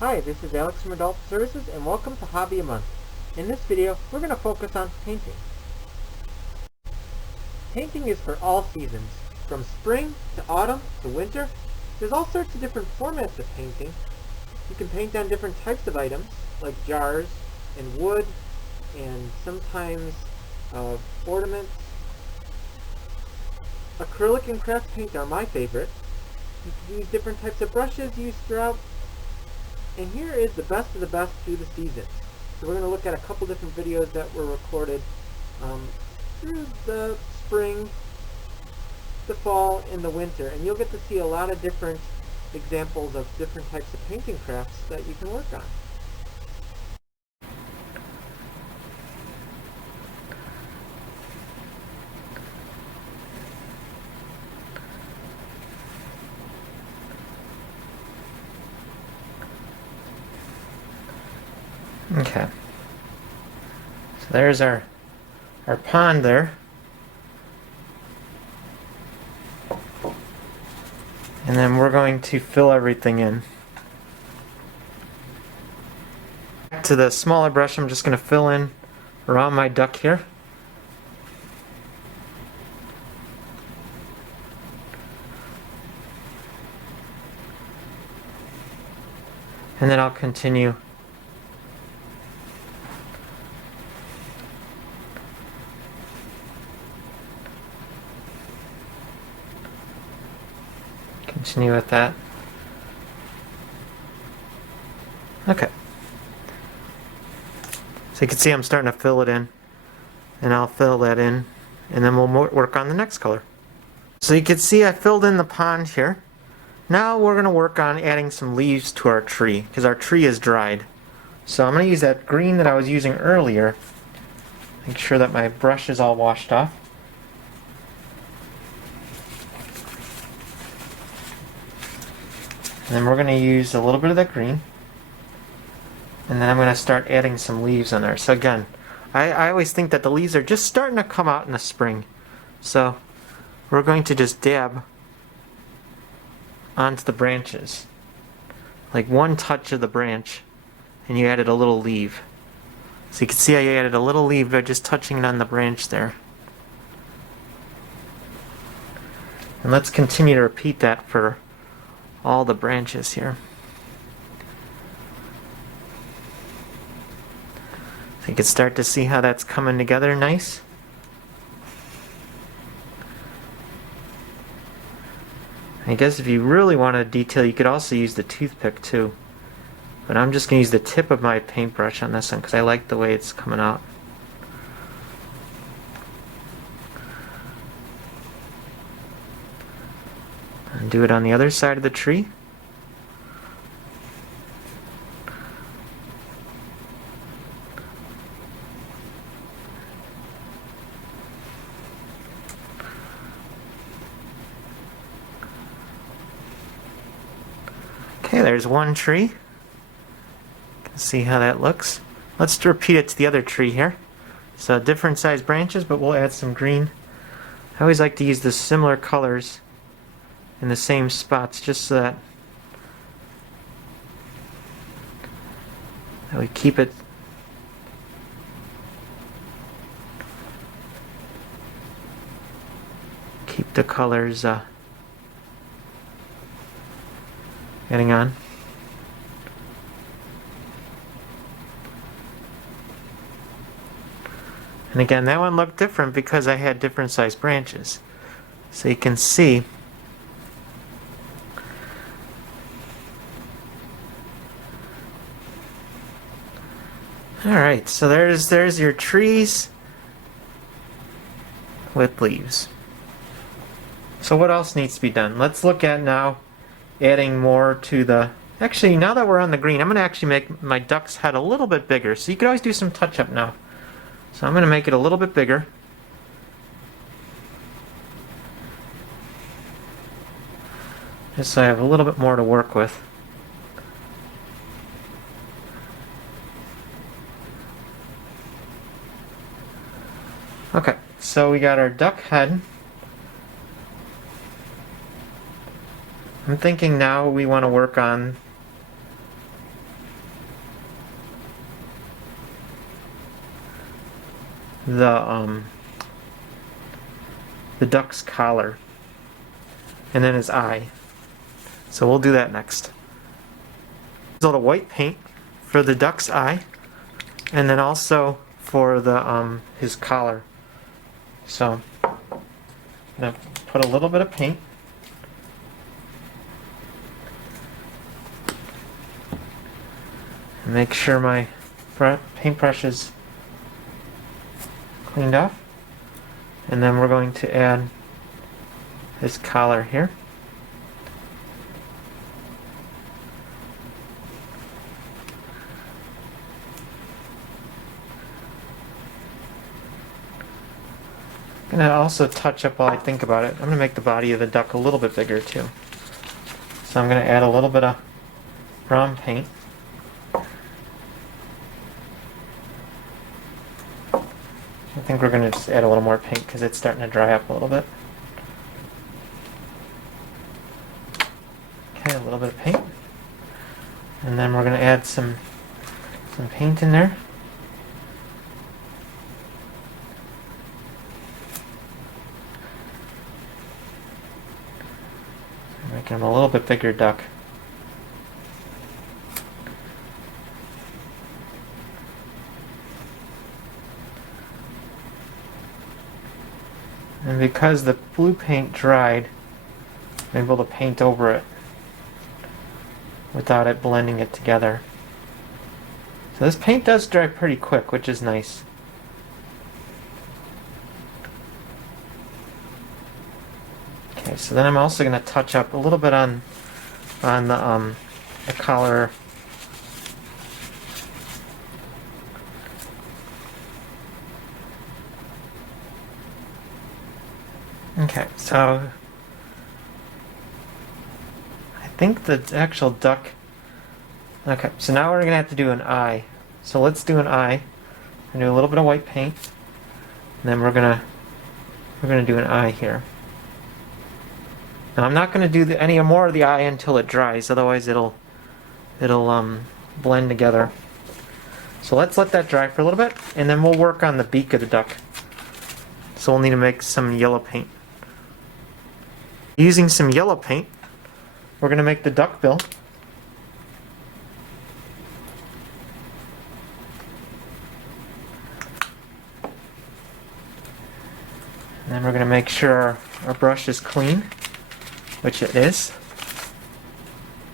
Hi, this is Alex from Adult Services and welcome to Hobby a Month. In this video, we're going to focus on painting. Painting is for all seasons, from spring to autumn to winter. There's all sorts of different formats of painting. You can paint on different types of items, like jars and wood, and sometimes ornaments. Acrylic and craft paint are my favorite. You can use different types of brushes used throughout. And here is the best of the best through the seasons. So we're going to look at a couple different videos that were recorded through the spring, the fall, and the winter. And you'll get to see a lot of different examples of different types of painting crafts that you can work on. Okay, so there's our pond there, and then we're going to fill everything in. Back to the smaller brush, I'm just going to fill in around my duck here. And then I'll continue with that. Okay. So you can see I'm starting to fill it in, and I'll fill that in, and then we'll work on the next color. So you can see I filled in the pond here. Now we're going to work on adding some leaves to our tree, because our tree is dried. So I'm going to use that green that I was using earlier. Make sure that my brush is all washed off. And then we're going to use a little bit of that green. And then I'm going to start adding some leaves on there. So again, I always think that the leaves are just starting to come out in the spring. So we're going to just dab onto the branches. Like one touch of the branch, and you added a little leaf. So you can see I added a little leaf by just touching it on the branch there. And let's continue to repeat that for all the branches here. So you can start to see how that's coming together nice. I guess if you really want to detail, you could also use the toothpick too. But I'm just going to use the tip of my paintbrush on this one because I like the way it's coming out. And do it on the other side of the tree. Okay, there's one tree. You can see how that looks. Let's repeat it to the other tree here. So different size branches, but we'll add some green. I always like to use the similar colors in the same spots just so that we keep it the colors getting on. And again, that one looked different because I had different size branches. So you can see alright, so there's your trees with leaves. So what else needs to be done? Let's look at now adding more to the... Actually, now that we're on the green, I'm going to actually make my duck's head a little bit bigger. So you could always do some touch-up now. So I'm going to make it a little bit bigger. Just so I have a little bit more to work with. Okay, so we got our duck head. I'm thinking now we want to work on the duck's collar, and then his eye. So we'll do that next. A little white paint for the duck's eye, and then also for the his collar. So I'm gonna put a little bit of paint. And make sure my paintbrush is cleaned off. And then we're going to add this collar here. I'm going to also touch up while I think about it. I'm going to make the body of the duck a little bit bigger too. So I'm going to add a little bit of brown paint. I think we're going to just add a little more paint because it's starting to dry up a little bit. Okay, a little bit of paint. And then we're going to add some paint in there. Making him a little bit bigger duck. And because the blue paint dried, I'm able to paint over it without it blending it together. So this paint does dry pretty quick, which is nice. Okay, so then I'm also going to touch up a little bit on the collar. Okay, so I think the actual duck. Okay, so now we're gonna have to do an eye. So let's do an eye. We're gonna do a little bit of white paint, and then we're gonna do an eye here. Now I'm not gonna do any more of the eye until it dries, otherwise it'll blend together. So let's let that dry for a little bit, and then we'll work on the beak of the duck. So we'll need to make some yellow paint. Using some yellow paint, we're going to make the duck bill. And then we're going to make sure our brush is clean, which it is.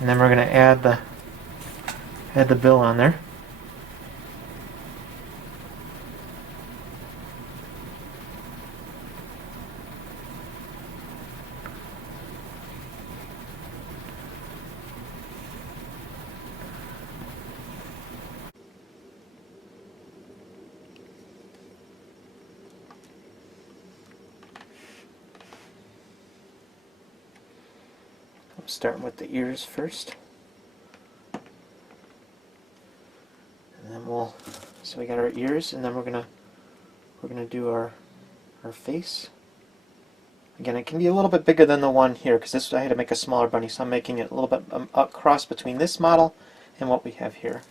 And then we're going to add the bill on there. I'm starting with the ears first. And then so we got our ears, and then we're gonna do our face. Again, it can be a little bit bigger than the one here because I had to make a smaller bunny, so I'm making it a little bit a cross between this model and what we have here.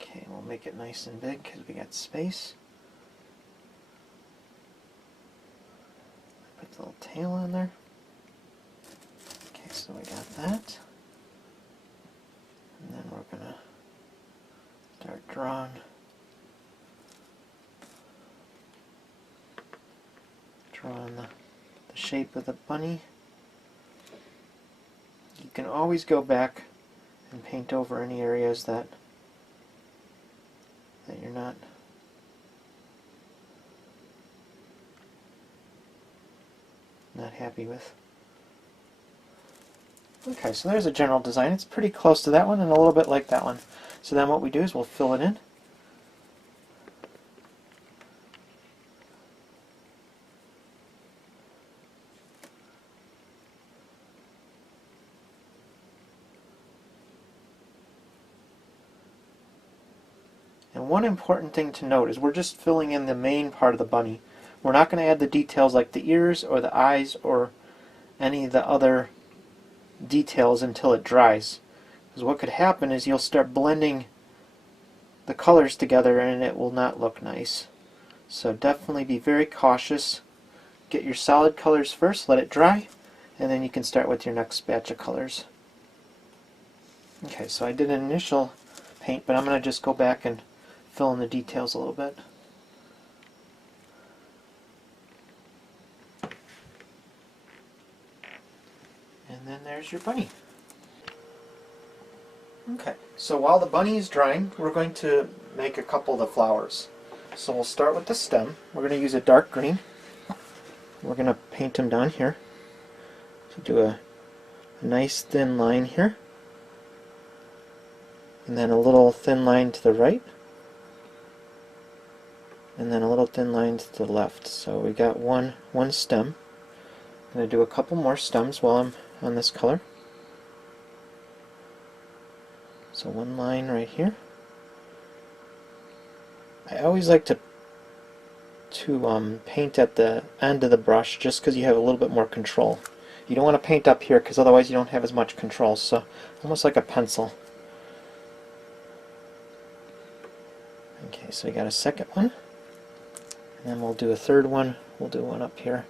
Okay, we'll make it nice and big because we got space. Put the little tail on there. Okay, so we got that. And then we're going to start drawing the shape of the bunny. You can always go back and paint over any areas that you're not happy with. Okay, so there's a general design. It's pretty close to that one and a little bit like that one. So then what we do is we'll fill it in. And one important thing to note is we're just filling in the main part of the bunny. We're not going to add the details like the ears or the eyes or any of the other details until it dries. Because what could happen is you'll start blending the colors together and it will not look nice. So definitely be very cautious. Get your solid colors first, let it dry, and then you can start with your next batch of colors. Okay, so I did an initial paint, but I'm going to just go back and fill in the details a little bit. And then there's your bunny. Okay, so while the bunny is drying, we're going to make a couple of the flowers. So we'll start with the stem. We're going to use a dark green. We're going to paint them down here. So do a nice thin line here. And then a little thin line to the right. And then a little thin line to the left. So we got one stem. I'm going to do a couple more stems while I'm on this color. So one line right here. I always like to paint at the end of the brush just because you have a little bit more control. You don't want to paint up here because otherwise you don't have as much control. So almost like a pencil. Okay, so we got a second one. And then we'll do a third one. We'll do one up here.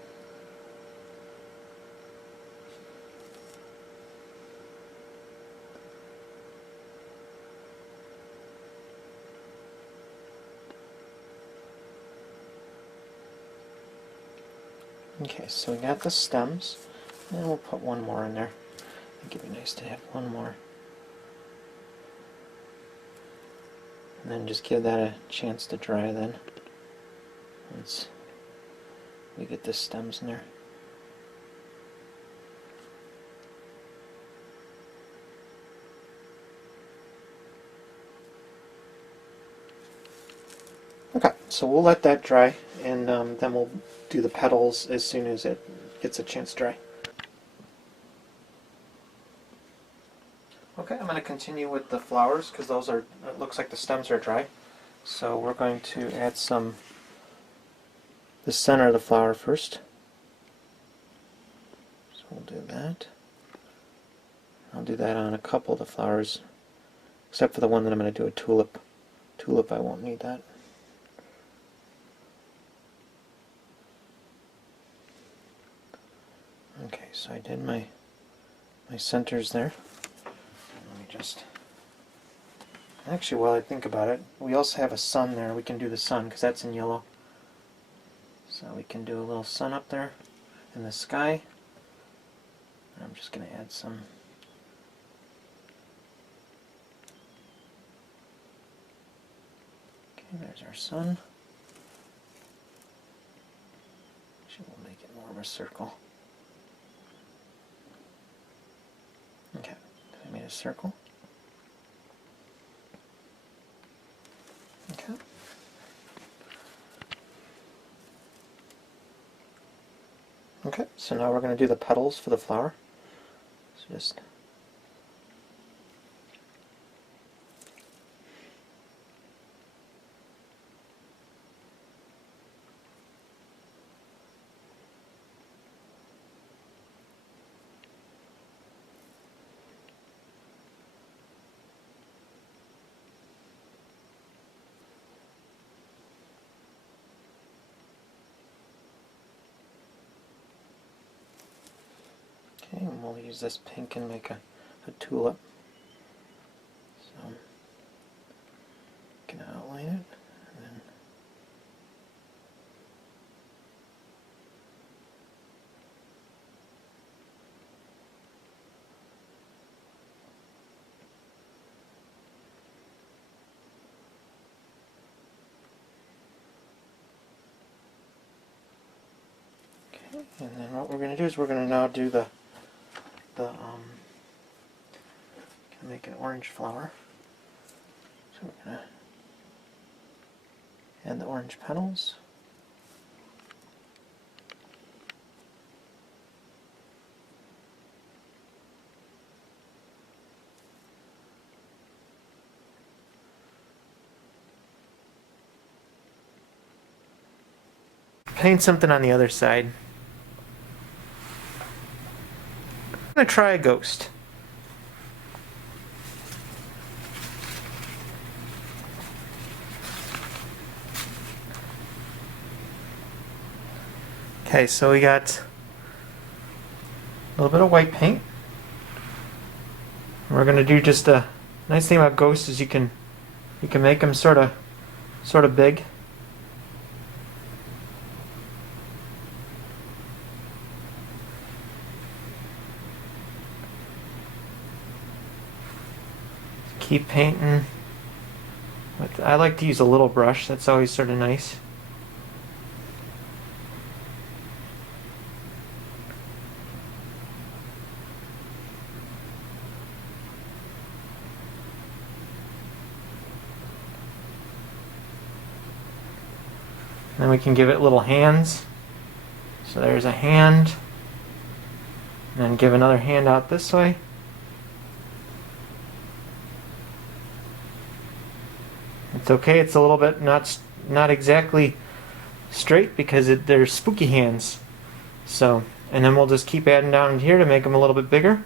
Okay, so we got the stems, and we'll put one more in there. I think it'd be nice to have one more. And then just give that a chance to dry then. Once we get the stems in there. Okay, so we'll let that dry, and then we'll do the petals as soon as it gets a chance to dry. Okay, I'm going to continue with the flowers because those are, it looks like the stems are dry. So we're going to add the center of the flower first. So we'll do that. I'll do that on a couple of the flowers, except for the one that I'm going to do a tulip. Tulip, I won't need that. Okay, so I did my centers there. Let me just... Actually, while I think about it, we also have a sun there. We can do the sun because that's in yellow. So we can do a little sun up there in the sky. I'm just going to add some. Okay, there's our sun. Actually, we'll make it more of a circle. Okay, I made a circle. Okay. Okay, so now we're going to do the petals for the flower. So just okay, and we'll use this pink and make a tulip. So, can outline it, and then okay, and then what we're going to do is we're going to now do the can make an orange flower. So we're going to add the orange petals. Paint something on the other side. going to try a ghost. Okay, so we got a little bit of white paint. We're going to do just a nice thing about ghosts is you can make them sort of big. Keep painting. I like to use a little brush. That's always sort of nice. Then we can give it little hands. So there's a hand. And then give another hand out this way. It's okay, it's a little bit not exactly straight because they're spooky hands. So, and then we'll just keep adding down here to make them a little bit bigger.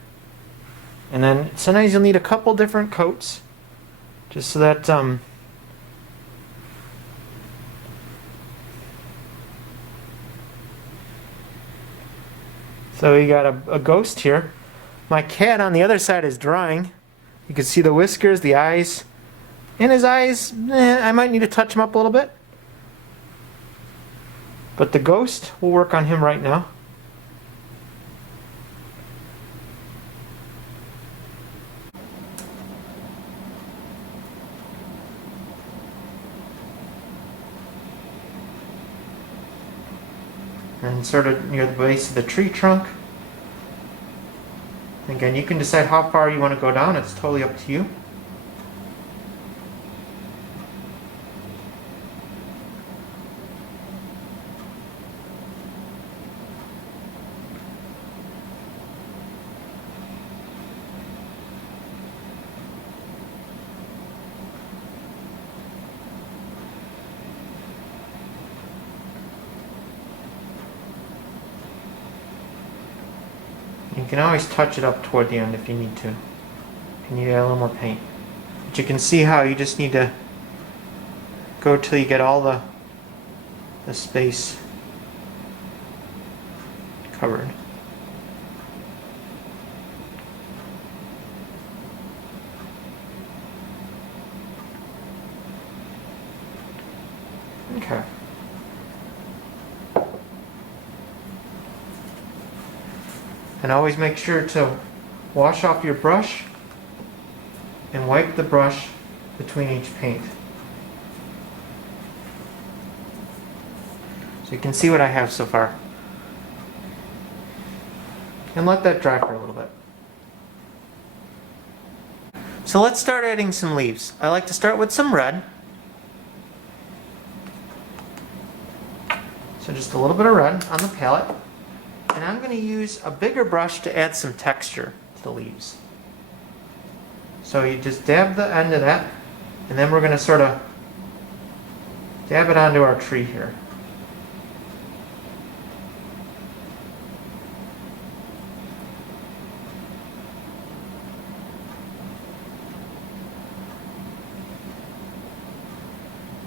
And then sometimes you'll need a couple different coats just so that so we got a ghost here. My cat on the other side is drying. You can see the whiskers, the eyes. And his eyes, I might need to touch him up a little bit. But the ghost, we'll work on him right now. And sort of near the base of the tree trunk. Again, you can decide how far you want to go down. It's totally up to you. You can always touch it up toward the end if you need to. If you need to add a little more paint. But you can see how you just need to go till you get all the space covered. Okay. And always make sure to wash off your brush and wipe the brush between each paint. So you can see what I have so far. And let that dry for a little bit. So let's start adding some leaves. I like to start with some red. So just a little bit of red on the palette. And I'm going to use a bigger brush to add some texture to the leaves. So you just dab the end of that, and then we're going to sort of dab it onto our tree here.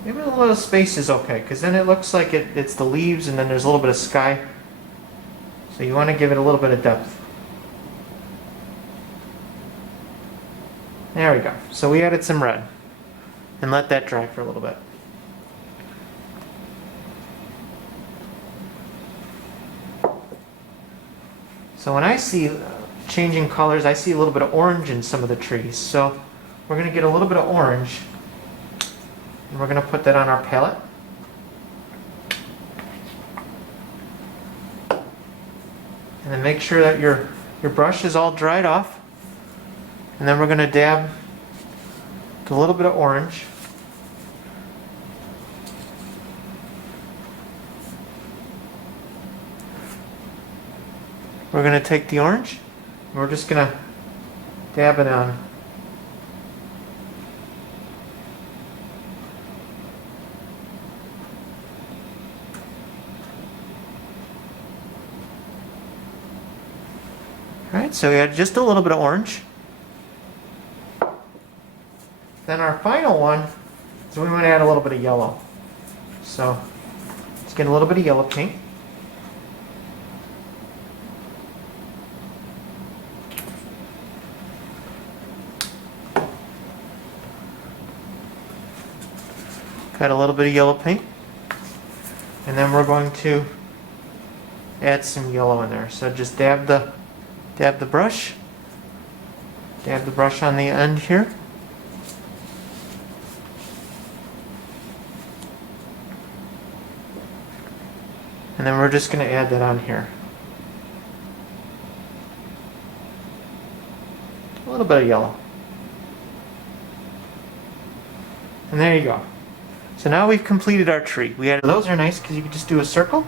Maybe a little space is okay, because then it looks like it's the leaves and then there's a little bit of sky. So you want to give it a little bit of depth. There we go. So we added some red. And let that dry for a little bit. So when I see changing colors, I see a little bit of orange in some of the trees. So we're going to get a little bit of orange. And we're going to put that on our palette. And then make sure that your brush is all dried off. And then we're going to dab a little bit of orange. We're going to take the orange and we're just going to dab it on. Alright, so we add just a little bit of orange. Then our final one, so we want to add a little bit of yellow. So let's get a little bit of yellow paint. Got a little bit of yellow paint. And then we're going to add some yellow in there. So just dab the brush. Dab the brush on the end here. And then we're just going to add that on here. A little bit of yellow. And there you go. So now we've completed our tree. Those are nice because you can just do a circle.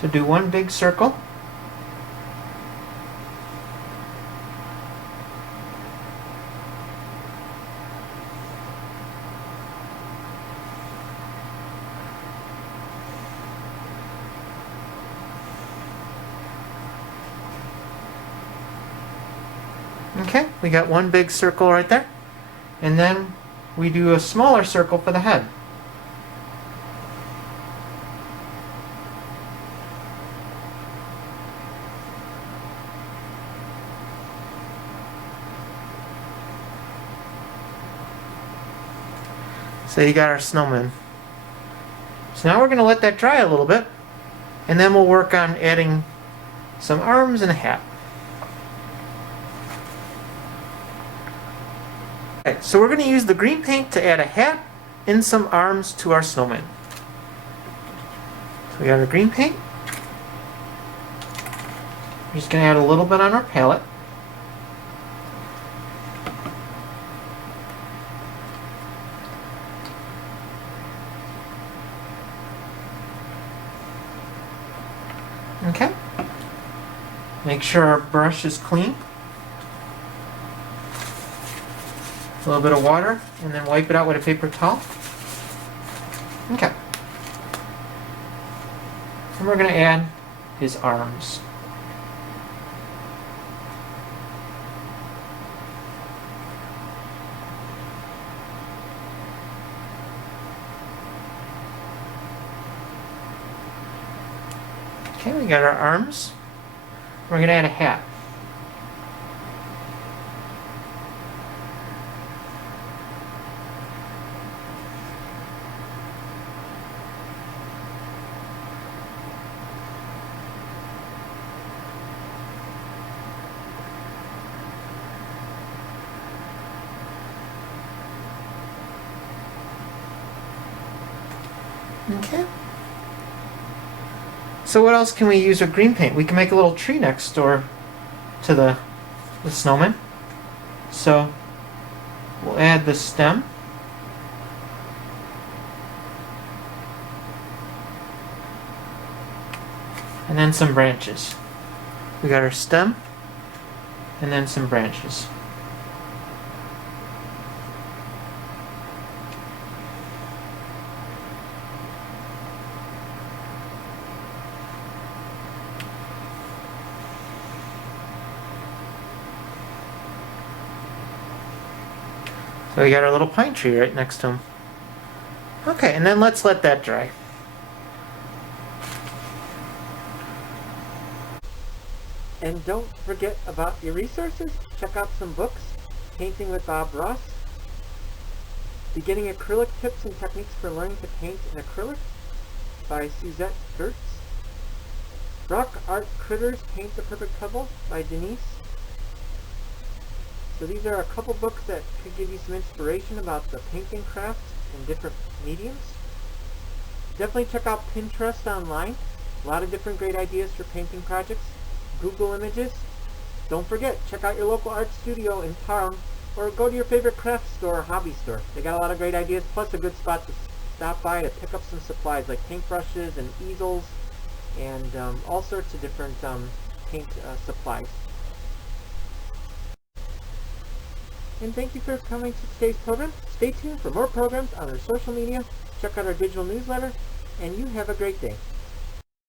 So do one big circle. Okay, we got one big circle right there. And then we do a smaller circle for the head. So you got our snowman. So now we're going to let that dry a little bit, and then we'll work on adding some arms and a hat. Okay, so we're going to use the green paint to add a hat and some arms to our snowman. So we got our green paint. We're just going to add a little bit on our palette. Okay. Make sure our brush is clean. A little bit of water, and then wipe it out with a paper towel. Okay. And we're going to add his arms. Okay, we got our arms. We're going to add a hat. Okay. So what else can we use with green paint? We can make a little tree next door to the snowman. So we'll add the stem. And then some branches. We got our stem and then some branches. So we got our little pine tree right next to him. Okay, and then let's let that dry. And don't forget about your resources. Check out some books. Painting with Bob Ross. Beginning Acrylic Tips and Techniques for Learning to Paint in Acrylic by Suzette Gertz. Rock Art Critters Paint the Perfect Pebble by Denise. So these are a couple books that could give you some inspiration about the painting craft in different mediums. Definitely check out Pinterest online. A lot of different great ideas for painting projects. Google images. Don't forget, check out your local art studio in town or go to your favorite craft store or hobby store. They got a lot of great ideas, plus a good spot to stop by to pick up some supplies like paintbrushes and easels and all sorts of different paint supplies. And thank you for coming to today's program. Stay tuned for more programs on our social media. Check out our digital newsletter, and you have a great day.